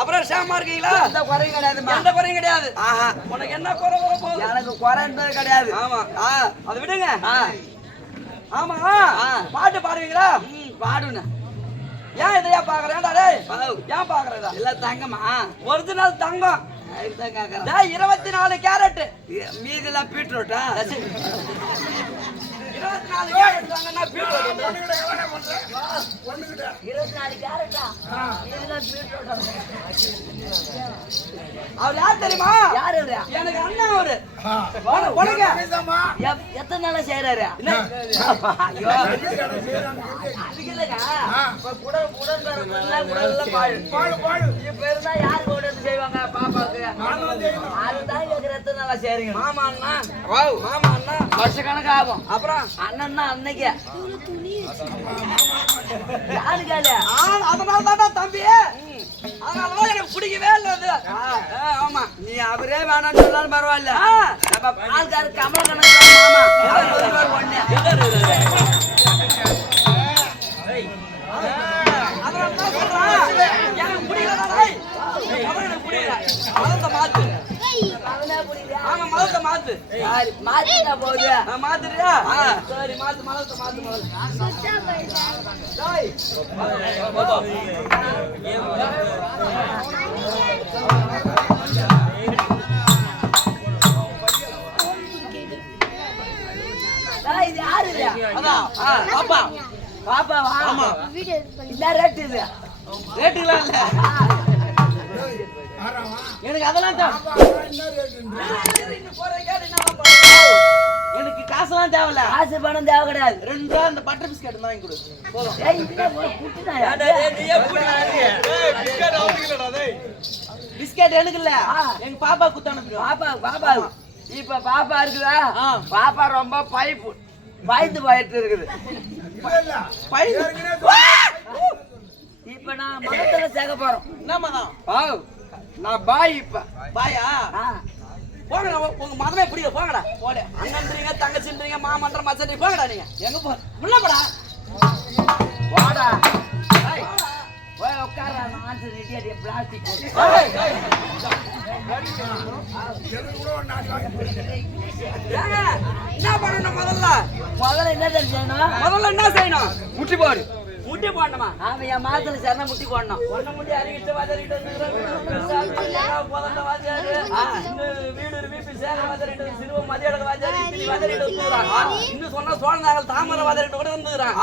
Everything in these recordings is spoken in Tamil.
அப்புறம் ஷாமா இருக்கீங்களா? எந்த குறையும் கிடையாது. எந்த குறையும் கிடையாது. உனக்கு என்ன குறை வர போகுது? எனக்கு குறை என்பது கிடையாது. ஆமா அதை விடுங்க. ஆமா பாட்டு பாடுவீங்களா? பாடுன. ஏன் இதையா பாக்குறேன்டா? ஏன் பாக்குறதா? இல்ல தங்கம்மா, ஒரிஜினல் தங்கம் 24 கேரட், மீதெல்லாம் பீட்ரூட்டா? 24 கேரட் தாங்கன்னா பீட்ரூட் 24 கேரட்டா அவர் யார் தெரியுமா? யாரு எனக்கு அண்ணன் அவரு. எத்தனை நாளா செய்யறாரு? ஐயோ அதுக்கு இல்லக்கா இப்ப இருந்தா யாரு கூட எடுத்து செய்வாங்க பாப்பாக்கு? அதுதான் கேக்குற எத்தனை நாளா செய்றீங்க? மாமா அண்ணா மாமா அண்ணா வருஷ கணக்கு ஆகும். அப்புறம் அண்ணன்னா அன்னைக்கு யாரு கேளு? அதனால தான் தம்பி, அதனாலதான் எனக்கு பிடிக்கவே இல்லை அது. ஆமா, நீ அவரே வேணாம்னு சொன்னாலும் பரவாயில்ல. நம்ம ஆள்காரு கமல கணக்கு மாமா ஒண்ணு அதனாலதான் சொல்றேன் எனக்கு பிடிக்கல. எனக்கு பிடிக்கல. மதத்தை மாத்து. ஆமா, மதத்தை மாத்து. மாத்திட்டா போகுது. மாத்துறியா? சரி, மாத்து. மதத்தை மாத்து. இது யாரு? அதான் பாப்பா. பாப்பாவா? ஆமா. என்ன ரேட் இது? ரேட்டுலாம் இல்ல, எனக்கு அதெல்லாம் தான். எனக்கு காசுலாம் தேவையில்ல. காசு பணம் தேவை கிடையாது. 2 ரூபா அந்த பட்டர் பிஸ்கட் வாங்கி கொடு போதும். பிஸ்கட் எனக்கு இல்ல, எங்க பாப்பா குத்தானு. பாப்பா இப்ப பாப்பா இருக்குதா? பாப்பா ரொம்ப பயந்து போயிட்டு இருக்குது. இப்ப நான் மதத்துல சேர்க்க போறோம். என்னமா தான் நான் பாய். இப்ப பாயா? போங்க, உங்க மதமே பிடிக்க. போங்கடா. போட அண்ணன்றீங்க, தங்கச்சின்றீங்க, மாமன்ற மச்சன்றீங்க. போங்கடா. நீங்க எங்க போ? உள்ள போடா. வாடா. போய் உட்கார. நான் ரெடி பிளாஸ்டிக் என்ன பண்ணணும்? முதல்ல என்ன செய்யணும்? முதல்ல என்ன செய்யணும்? முட்டி போடு. முட்டி போடணுமா? ஆமா, என் மாதத்துல சரண முட்டி போடணும். ஒண்ணு முடி அறிவிட்டு வதறிட்டு சிறுவ மதியோட வாஜாரி இன்னும் சொன்னா சோழநாகல் தாமரை வாதறிட்டு கூட வந்துக்கிறான்.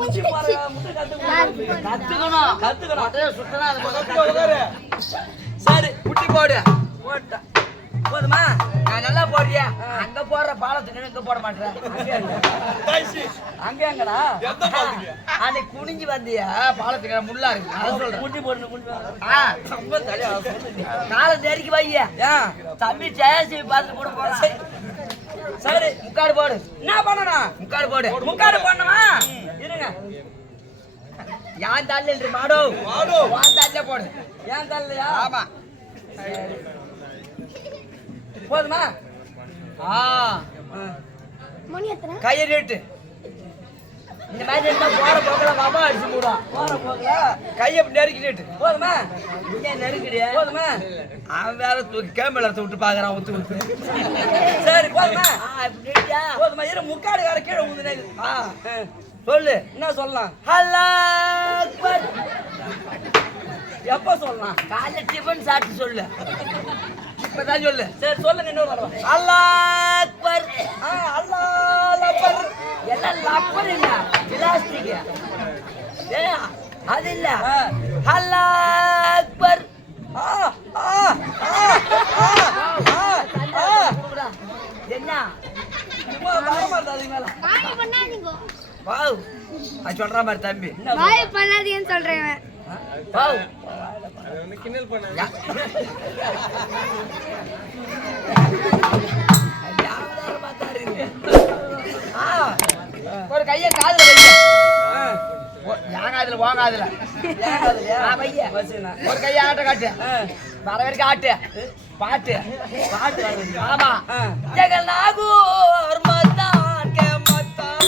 முட்டி கத்துக்கணும். சரி, முட்டி போடு. போட்டா போதுமா? நான் நல்லா போடுறியா? அங்க போடுற பாலத்துக்கு இங்க போட மாட்டேன். அங்க எங்கடா? அன்னைக்கு குனிஞ்சு வந்தியா பாலத்துக்கு முள்ளா இருக்கு. முட்டி போடு. காலை நெருக்கி வைய. தம்பி ஜெயசி பார்த்து கூட போறேன். சரி, முக்காடு போடு. என்ன பண்ணணும்? முக்காடு போடு. முக்காடு போடணுமா? இருங்க. யான் தள்ளு மாடோ வான் தள்ள போடு. ஏன் தள்ளையா? ஆமா. போதுமா? கையை நீட்டு. இந்த மாதிரி இருந்தா போற போக்கல மாமா அடிச்சு போடுவான். போற போகல கையை நெருக்கி நீட்டு. போதுமா? இங்க நெருக்கிடியா? போதுமா? அவன் வேற தூக்கி கேமரா விட்டு பாக்குறான். ஊத்து சரி, போதுமா? இப்படி நீட்டியா? போதுமா? இரு, முக்காடு வேற கீழே ஊதுனே. சொல்லு. என்ன சொல்லலாம்? அல்லாஹ் அக்பர். எப்ப சொல்லலாம்? காலைல டிஃபன் சாப்பிட்டு சொல்லு. இப்பதான் சொல்லு. சரி, சொல்லுங்க. இன்னொரு தடவை. அல்லாஹ் அக்பர். அல்லாஹ் அக்பர். எல்லாம் லப்பர் இல்ல, பிளாஸ்டிக். அது இல்ல. அல்லாஹ் அக்பர். என்ன சும்மா வரமாட்டாதீங்க. வாவ், அது சொல்ற மாதிரி தம்பி. வாய் பண்ணாதீங்கன்னு சொல்றேன். வாவ், கிண்டல் பண்ண. ஒரு கைய காதுல வைங்க. யாங்காதுல வாங்காதுல ஒரு கைய ஆட்ட காட்டு. வர வரைக்கும் ஆட்டு. பாட்டு ஆமா. ஜெகல் நாகூர் மத்தான் கே மத்தான்.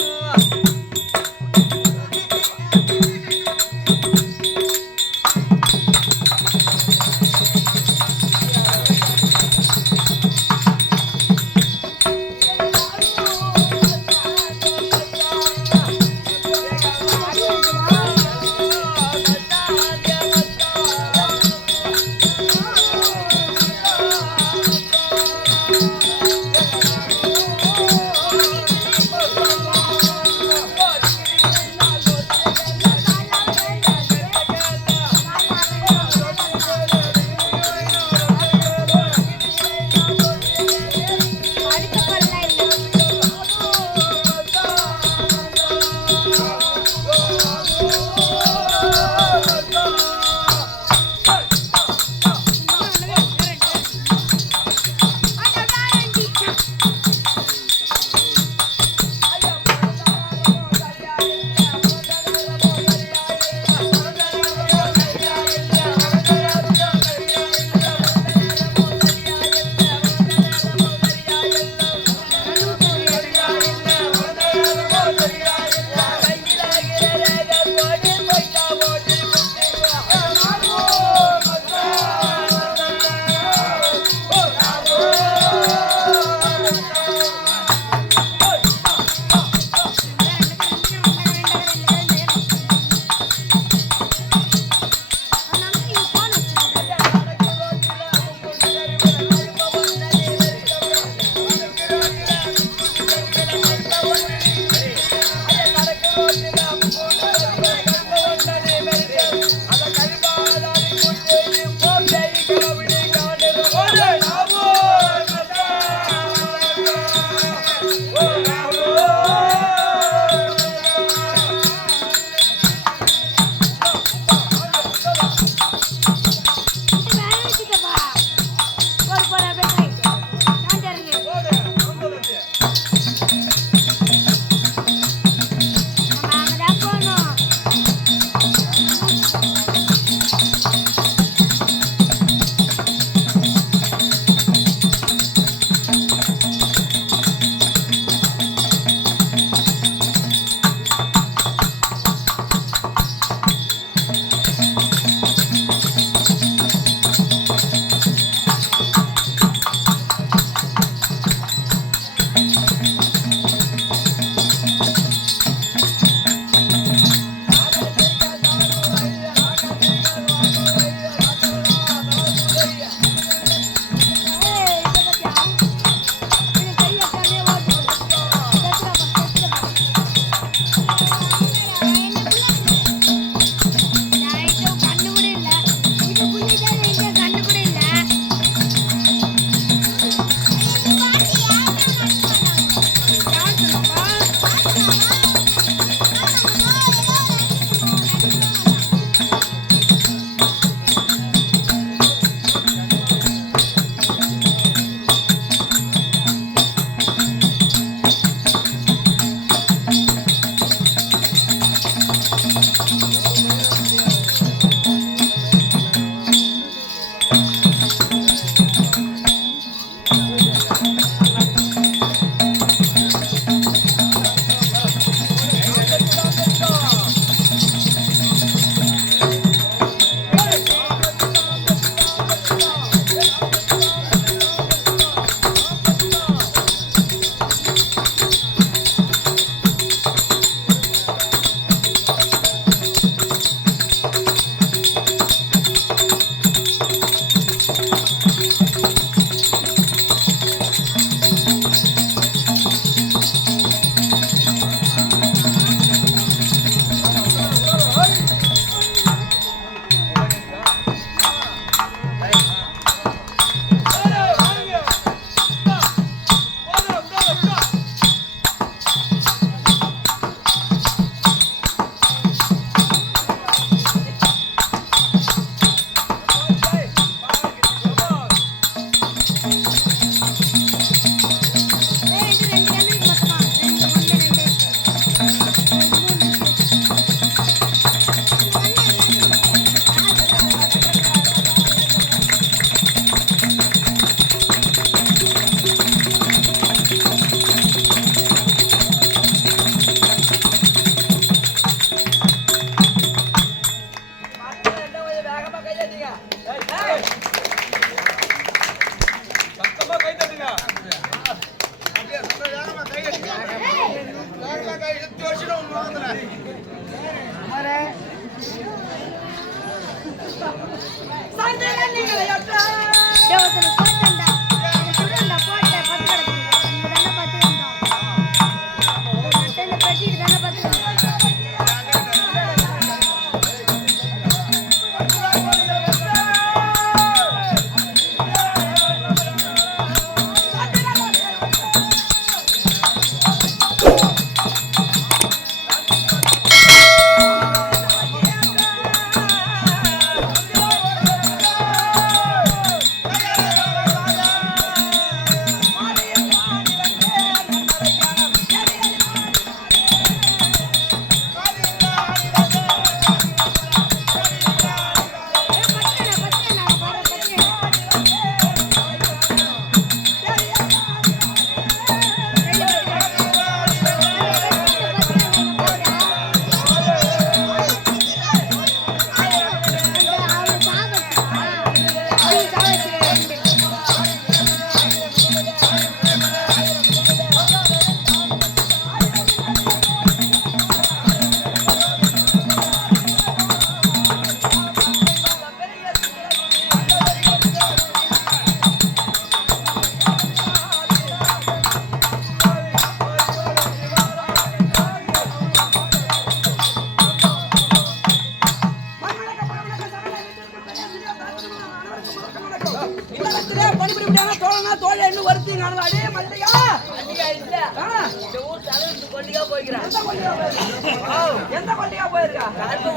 எந்த கொல்லிக்கா போயிருக்கா? கருப்பு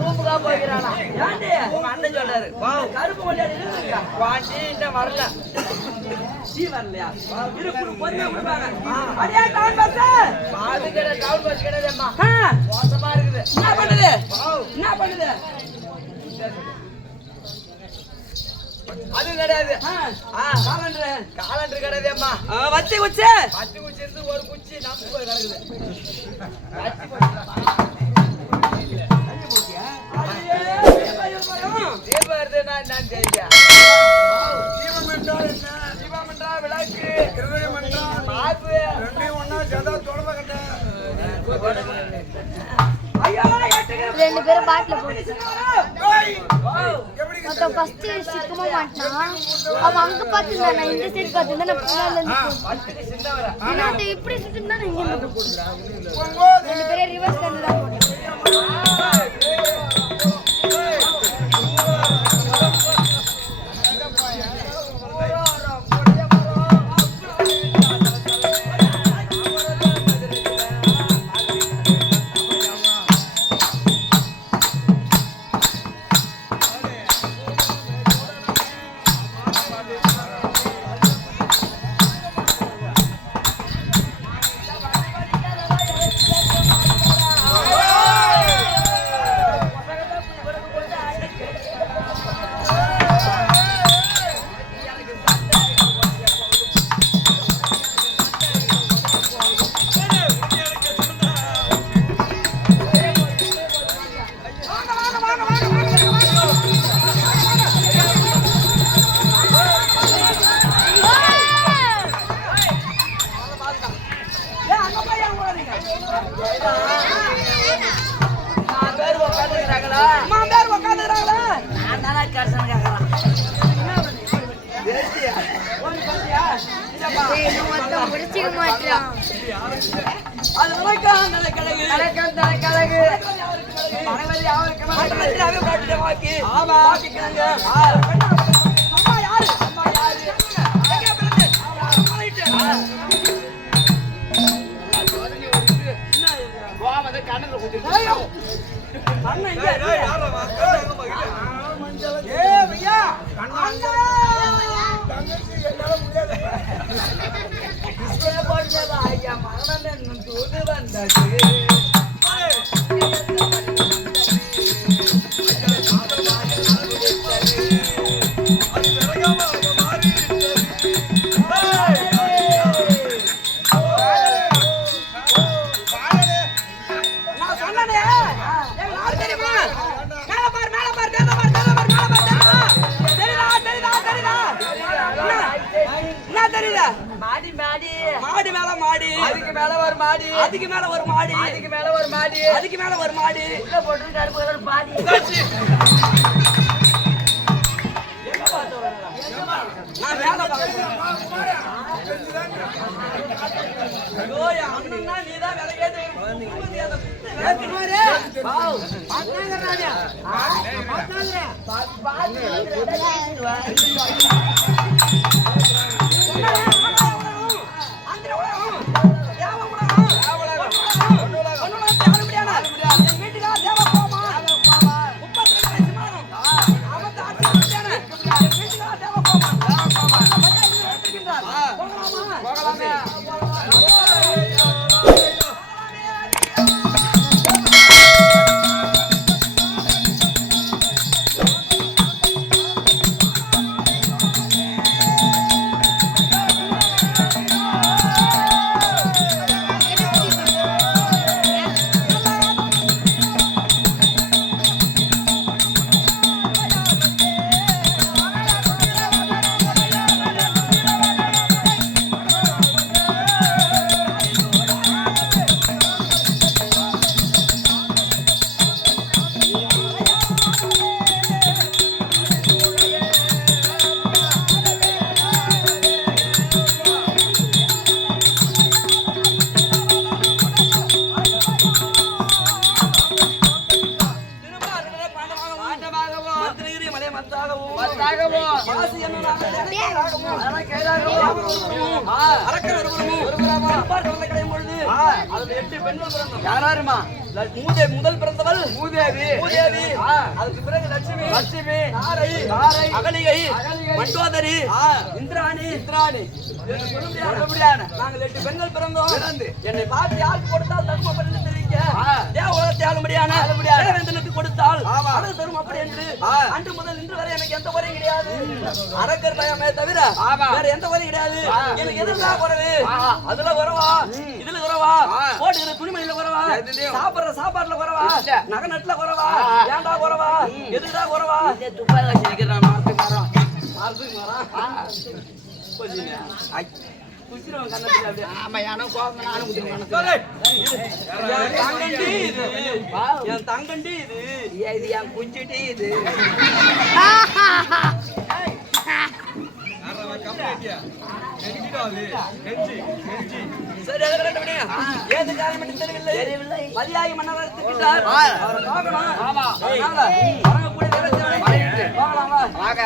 ரூமுக்கா போய்க்கிறானா? ஏண்டி? உங்க அண்ணன் சொல்றாரு. கருப்பு கொல்லியாடி இருக்கா? பாட்டி இந்த வரல. சீ வரலையா? இருக்கு பொறுமையா கொடுப்பாங்க. அடியே டவுன் பஸ். அது கிடையாது, டவுன் பஸ் கிடையாதும்மா. ஆ, மோசமா இருக்குது. என்ன பண்ணுது? என்ன பண்ணுது? அது கிடையாது. காலண்டர் காலண்டர் கிடையாதும்மா. வச்சி குச்சி பத்து குச்சி இருந்து ஒரு குச்சி நம்பி போய் கிடக்குது. தீபம் வருதுன்னா என்னன்னு தெரியல. தீபம் என்றால் விளக்கு, மாப்பு, ஐயோ ரெண்டு பேரும் பாட்டில போட்டு மொத்தம் ஃபர்ஸ்ட் சிக்கமா மாட்டான். அவன் அங்க பாத்துருந்தா, நான் இந்த சைடு பாத்துருந்தா, நான் பின்னால இருந்து பத்துக்கு சின்னவரா. இன்னொருத்த இப்படி சுட்டுனா நான் இங்க ரெண்டு பேரும் ரிவர்ஸ் கண்டு தான் போட்டேன். முடிச்சுக்க மாட்டான். அது வரைக்கும் நல்ல கிழங்கு கலக்கம் தர கலகு. மனைவதி அவருக்கு மற்றவற்றாவே பாட்டுட்ட வாக்கி. ஆமா வாக்கி கிழங்கு. அம்மா யாரு? அம்மா யாரு? எங்க பிறந்து? அம்மா வீட்டு. கோவம் கண்ணல குத்தி. ஐயோ. அண்ணா இங்க யாரா வா? ஏய் ஐயா. அண்ணா. தங்கச்சி என்னால முடியாது. இஸ்ரே போடுறதா ஐயா மரணம் தூது வந்தது. நான் சொன்னனே. எனக்கு நாள் தெரியுமா? மேல பார் மேல பார் மேல பார் மேல பார் மேல பார். தெரியுதா? என்ன தெரியுதா? மாடி மாடி மாடி மேல மாடி. அதுக்கு மேல ஒரு மாடி, அதுக்கு மேல ஒரு மாடி. அதுக்கு மேல ஒரு மாடி, அதுக்கு மேல ஒரு மாடி. உள்ள போட்டு கருப்பு கலர் பாடி. எங்க பார்த்து வரலாம்? நான் மேல பார்க்கிறேன். ஐயோ என் அண்ணன்னா நீதான் விலகேது. வாவ் பாத்தாங்க ராஜா. பாத்தாங்க. பாடி அரக்கர் ஒருவரும் அதுல 8 பெண்கள் பிறந்தோம். யாராருமா? மூதேவி முதல் பிறந்தவள் மூதேவி. மூதேவி. அதுக்கு பிறகு லட்சுமி, லட்சுமி, தாரை, தாரை, அகலிகை, அகலிகை, மண்டோதரி, இந்திராணி, நாங்கள் 8 பெண்கள் பிறந்தோம். பிறந்து என்னை பார்த்து யாருக்கு கொடுத்தால் தர்மம் பண்ணி தெரிவிக்க உலகத்தை ஆளும்படியான தேவேந்திரனுக்கு கொடுத்தால் அது தரும் அப்படி என்று அன்று முதல் இன்று வரை எனக்கு எந்த குறையும் கிடையாது. அரக்கர் பயமே தவிர வேற எந்த குறையும் கிடையாது. எனக்கு எதுதான் குறைவு? அதுல குறவா, இதுல குறவா, போட்டுக்கிற துணிமணியில குறவா, சாப்பிடுற சாப்பாட்டுல குறவா, நகை நட்டுல குறவா, ஏன்டா குறவா, எதுக்குடா குறவா? துப்பாக்கி வச்சிருக்கிறேன். மார்த்துக்கு மரம். மார்த்துக்கு மரம். கொஞ்சம் குச்சிருவன் கண்ணத்துல அப்படியே. ஆமா, எனக்கு கோபம் நானும் குடிக்கிறேன். என் தங்கண்டி இது, என் தங்கண்டி இது, இது என் குஞ்சுட்டி இது. சரி, அதை கரெக்ட் பண்ணுங்க. ஏது காரணம் என்று தெரியவில்லை. மதியாகி மன்னர் எடுத்துக்கிட்டார். அவரை பார்க்கணும். அதனால வரக்கூடிய தேவதை பார்க்கலாமா? வாங்க.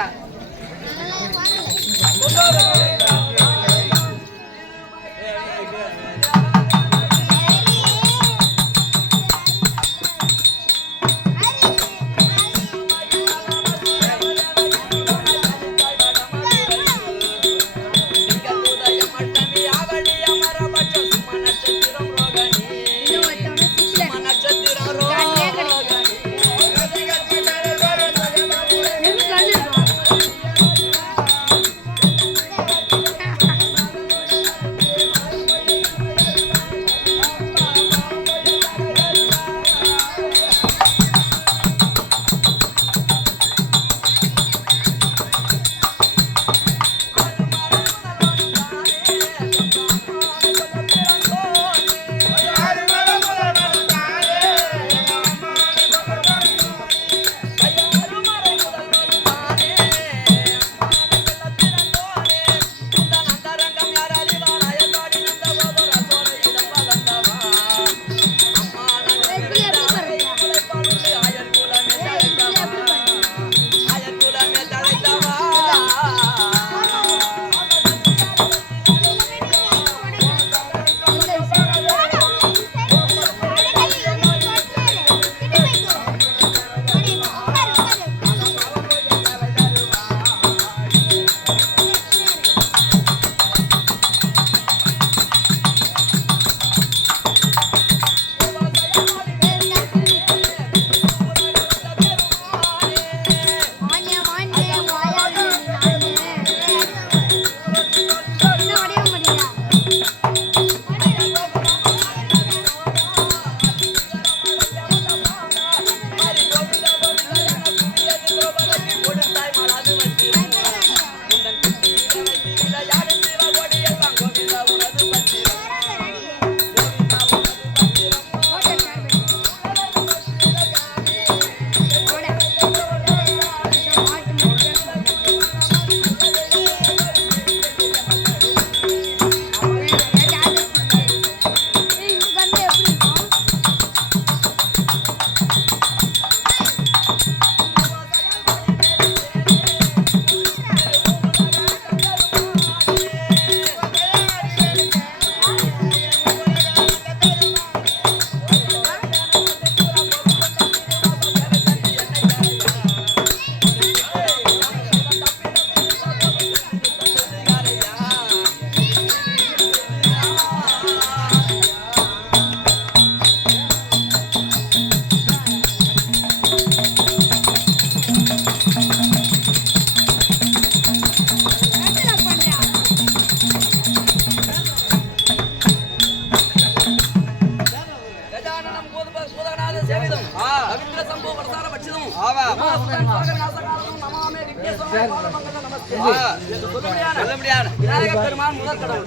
விநாயகர் பெருமான் முதற் கடவுள்.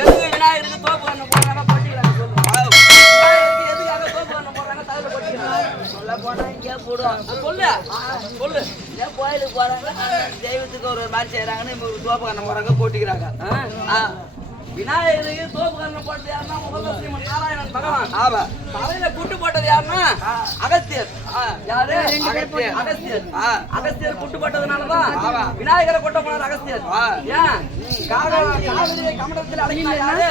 எதுக்கு விநாயகருக்கு தோப்பு கண்ணு போடுறாங்க போட்டிக்கிறாங்க சொல்லு. விநாயகருக்கு எதுக்காக தோப்பு கண்ணு போடுறாங்க தலையில போட்டிக்கிறாங்க சொல்ல போனா இங்கே போடுவோம். சொல்லு சொல்லு. ஏன் கோயிலுக்கு போறாங்க தெய்வத்துக்கு ஒரு மாதிரி செய்யறாங்கன்னு ஒரு தோப்பு கண்ணை போறாங்க போட்டிக்கிறாங்க. விநாயகருக்கு தோப்பு கண்ணு போட்டு யாருன்னா முதல்ல ஸ்ரீமன் நாராயணன் பகவான் தலையில கூட்டு போட்டது யாருன்னா அகஸ்தியர். யாரு? அகஸ்தியர். அகஸ்தியர் புட்டு போட்டதுனாலதான் விநாயகரை கொட்ட போனார் அகஸ்தியர். ஏன் காவிரியை கமண்டத்தில் அழைக்கிறார் யாரு?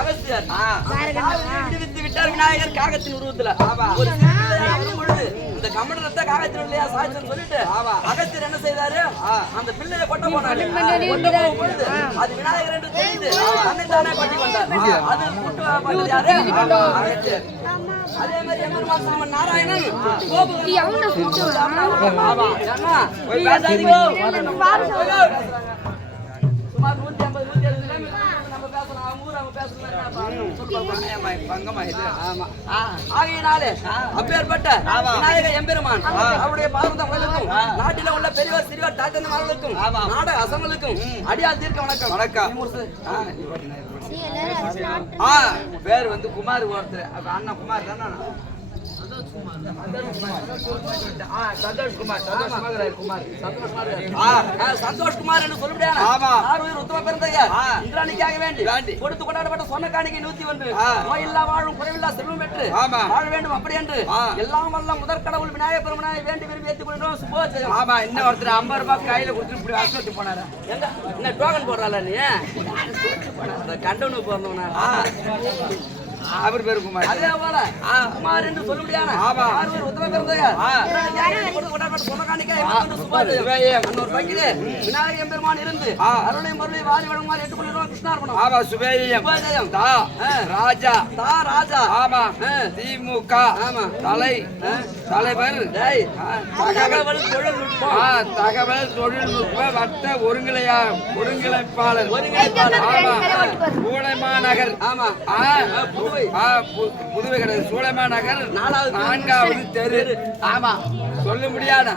அகஸ்தியர். விடுவித்து விட்டார் விநாயகர் காகத்தின் உருவத்துல. ஒரு பொழுது இந்த கமண்டலத்தை காகத்தில் இல்லையா சாய்ச்சல் சொல்லிட்டு அகஸ்தியர் என்ன செய்தாரு? அந்த பிள்ளையை கொட்ட போனாரு. பொழுது அது விநாயகர் என்று தெரிந்து தன்னைத்தானே பட்டி கொண்டார். அது புட்டு போட்டது யாரு? அகஸ்தியர். அதே மாதிரி எம்பெருமான் சாமன் நாராயணன் சுமார் 150 நம்ம பேசணும். அவங்க ஊர் அவங்க ஆகையினாலே அப்பேற்பட்ட விநாயக எம்பெருமான் அவருடைய பாரதம் நாட்டில உள்ள பெரியவர் சிறியவர் தாத்தன்மார்களுக்கும் நாட அசங்களுக்கும் அடியால் தீர்க்க வணக்கம். வணக்கம். பேர் வந்து குமார் ஒருத்தர் அண்ணன் குமார் தானே. சந்தோஷ்குமார் என்று சொல்லுபடியான உத்தம பிறந்தையர் இந்திராணிக்காக வேண்டி கொடுத்து கொண்டாடப்பட்ட சொன்ன காணிக்கை 101 நோயில்லா வாழும் குறைவில்லா செல்வம் பெற்று வாழ வேண்டும் அப்படி என்று எல்லாம் வல்ல முதற் கடவுள் விநாயகர் பெருமானை வேண்டி விரும்பி ஏற்றுக் கொண்டோம். சுபோஜயம். ஆமா, இன்னும் ஒருத்தர் 50 ரூபாய் கையில கொடுத்துட்டு இப்படி அசத்து போனாரு. என்ன டோக்கன் போடுறாள் நீ? கண்டவனு போறவனா? அவர் பேரு குமார். அதே போல குமார் என்று சொல்ல முடியாது. உத்தம பிறந்தையர் விநாயக பெருமான் இருந்து அருளையும் பொருளை வாரி வழங்குமாறு ஏற்றுக்கொள்கிறோம். கிருஷ்ணார்பணம். ஆமா, சுபேயம். ராஜா ராஜா. ஆமா, திமுக தலைவர் தகவல் தொழில்நுட்ப வட்ட ஒருங்கிணைப்பாளர் சூளைமாநகர். ஆமா, புதுவை கிடையாது, சூளைமாநகர் 4வது தெரு. ஆமா, சொல்ல முடியாது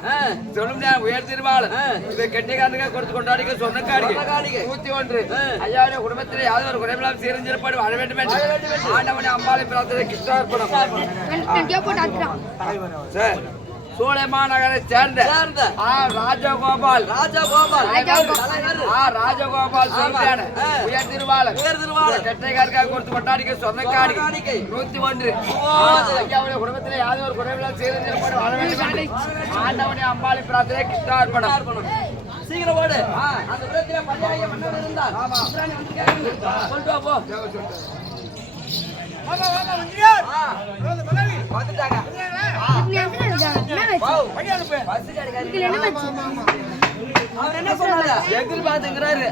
உயர் திருவாளர். இதை கெட்டிக்காரனுக்காக கொடுத்து கொண்டாடிக்க சொன்ன காணிக்கை 101 ஐயாவுடைய குடும்பத்திலே யாவது ஒரு குறைவில்லாம் சீரஞ்சிருப்பாடு வாழ வேண்டும் என்று ஆண்டவனை அம்பாளை பிரார்த்தனை கிருஷ்ணார்பணம். சூளைமாநகரை சேர்ந்த ராஜகோபால் உயர் திருவாளர் கெட்டைக்காரக்காக கொடுத்து கொண்டாடிக்க சொன்ன காணிக்கை 101 ஐயாவுடைய குடும்பத்திலே யாவது ஒரு குறைவில்லாம் சீரஞ்சிருப்பாடு வாழ வேண்டும் ஆண்டவனை அம்பாளை பிரார்த்தனை கிருஷ்ணார்பணம். சீக்கிரம் ஓடு. அந்த புறத்திலே பள்ளியாகிய மன்னர் இருந்தார். கொண்டு வா போ. அவர் என்ன சொன்னாரு? எதிர்பார்த்துங்கிறாரு.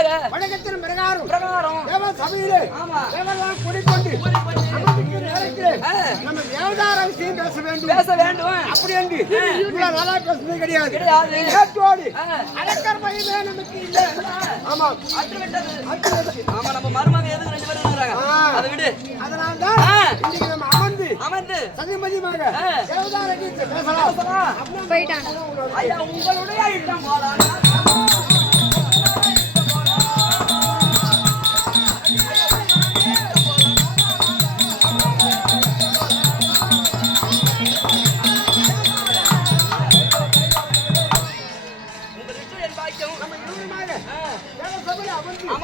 முன்னதாக வழக்கத்தின் பிரகாரம் பிரகாரம் தேவ சபையிலே ஆமா தேவெல்லாம் கூடிக்கொண்டு அமர்ந்திருக்கிற நேரத்திலே நம்ம தேவதார விஷயம் பேச வேண்டும் பேச வேண்டும் அப்படி என்று இவ்வளவு நல்லா பேசுறது கிடையாது கிடையாது கேட்டோடு அடக்கர் பையனே நமக்கு இல்லை ஆமா அட்டு ஆமா நம்ம மருமக எதுக்கு 2 பேரும் இருக்கிறாங்க அதை விடு அதனால்தான் இன்னைக்கு நம்ம அமர்ந்து சதிமதியாக தேவதார கீதை பேசலாம் போயிட்டான் ஐயா உங்களுடைய இஷ்டம் போலாம்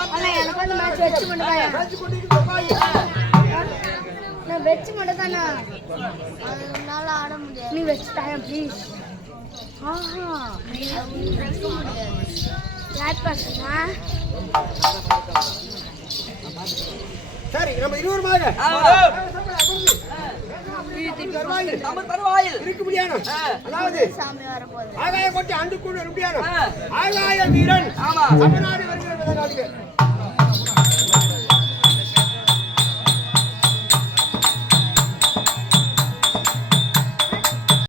அண்ணா எனக்கு வந்து மேட்ச் வெச்சு மட்டும் நான் வெச்சு மட்டும் தானே அதனால ஆட முடியாது நீ வெச்சு தாயா ப்ளீஸ் ஆஹா யார் பசங்க சரி நம்ம இருவருமாக நம்ம தருவாயில் இருக்க முடியாது அதாவது சாமி வர போகுது ஆகாய கொட்டி அண்டு கூட முடியாது ஆகாய வீரன் ஆமா தமிழ்நாடு வருகிற